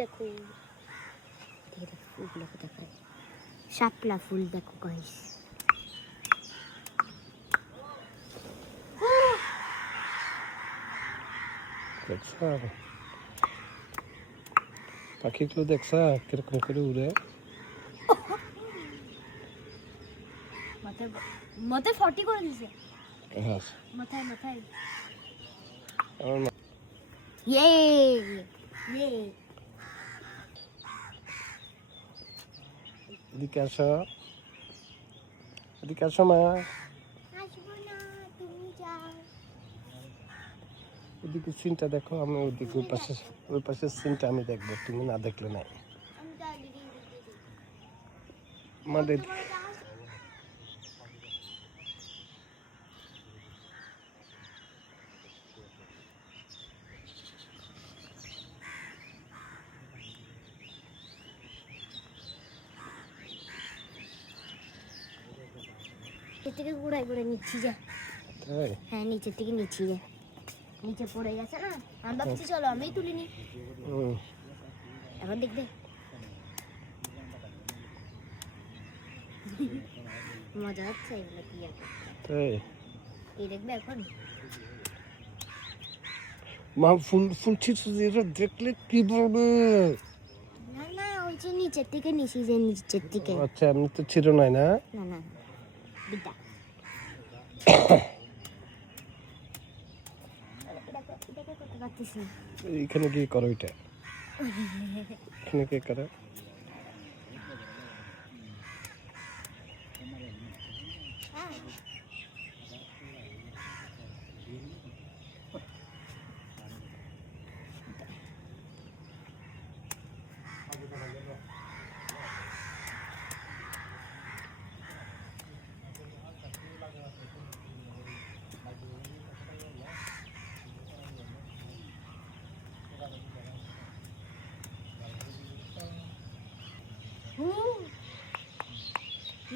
দেখো, ফুলগুলো দেখায়, শাপলা ফুল দেখো গাইস। দেখছা পাখিগুলো, দেখছা কিরকম করে উড়ে। মাথায় ফটি করে দিছে, হ্যাঁ মাথায় মাথায়। আমার ইয়ে ইয়ে, এদিকে আসো, এদিকে আসো মা। আসবো না, তুমি যাও। ওদিকে সিনটা দেখো, আমি ওদিকে ওই পাশের সিনটা আমি দেখবো, তুমি না দেখলে নাই। আমি তো অলরেডি দেখেছি। মাঠে নিচে থেকে ঘুরাই ঘুরে নিচ্ছি যা। তাই হ্যাঁ, নিচের থেকে নিচ্ছি যা, নিচে পড়ে গেছে না। আমি ভাবছি চলো আমি তুলিনি, এখন দেখবে মজা হচ্ছে এগুলো কি আর। তাই এই দেখবে এখন মা ফুল ফুল ছিটছে, এটা দেখলে কি বলবে। না না, ওই যে নিচের থেকে নিচি, যে নিচের থেকে। আচ্ছা, এমনি তো ছিল নাই না। না না বিদ্যা দেখো করতে পারতেছি না। এখানে কি করো এটা, এখানে কি করে।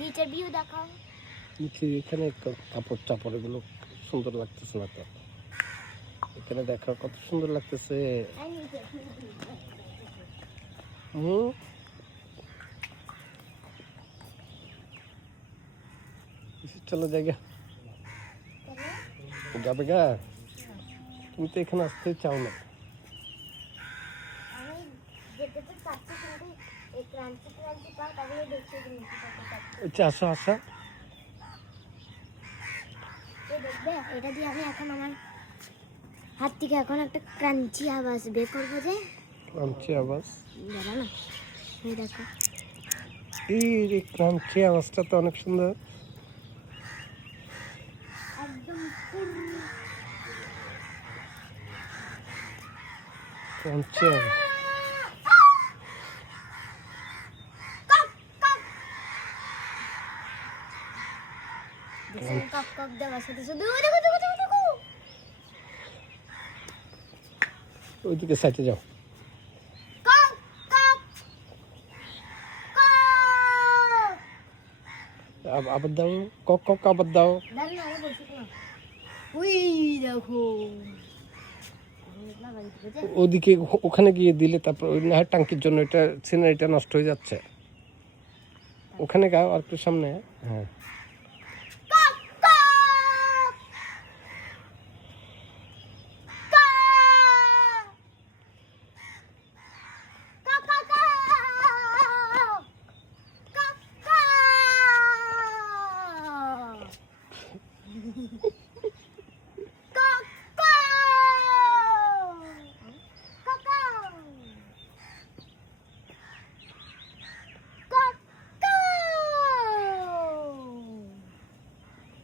নিচের ভিউ দেখাও। এখানে কাপড় চাপড় এগুলো সুন্দর লাগতেছে না তো, এখানে দেখো কত সুন্দর লাগতেছে। চলো জায়গা যাবে গা, তুমি তো এখানে আসতে চাও না। আমি যেতে তো চাচ্ছি, কিন্তু এই ক্রাঞ্চি ক্রাঞ্চি পাও, তাহলে দেখছি যে নিচে চাচ্ছি। আচ্ছা আসো আসো, দেখবে এটা দিয়ে আমি এখন আমার হাত থেকে এখন একটা ক্রাঞ্চি আওয়াজ বের করবো, যে ক্রাঞ্চি আওয়াজ। দাঁড়া না, এই দেখো এই যে ক্রাঞ্চি আওয়াজটা তো অনেক সুন্দর। একদম ক্রাঞ্চি আওয়াজ। কক কক দেওয়ার সাথে সাথে দেখো দেখো দেখো দেখো, ওইদিকে সাইডে যাও। কক কক কক। আবার দাও, কক কক আবার দাও। দাঁড়া না, আরে বলছি না, ওই দেখো ওদিকে ওখানে গিয়ে দিলে তারপর ওই না টাঙ্কির জন্য এটা সিনারিটা নষ্ট হয়ে যাচ্ছে। ওখানে গাও আর একটু সামনে। হ্যাঁ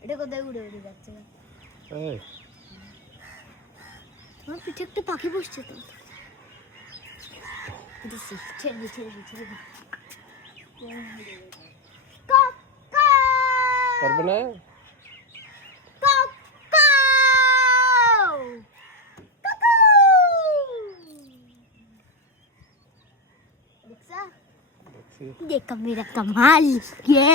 এটা কোথায় উড়ে উড়ে যাচ্ছে? এই তোমার পিঠে একটা পাখি বসছে তো, ছেড়ে দি ছেড়ে দি ছেড়ে দি। পারবে না। देखा मेरा कमाल ये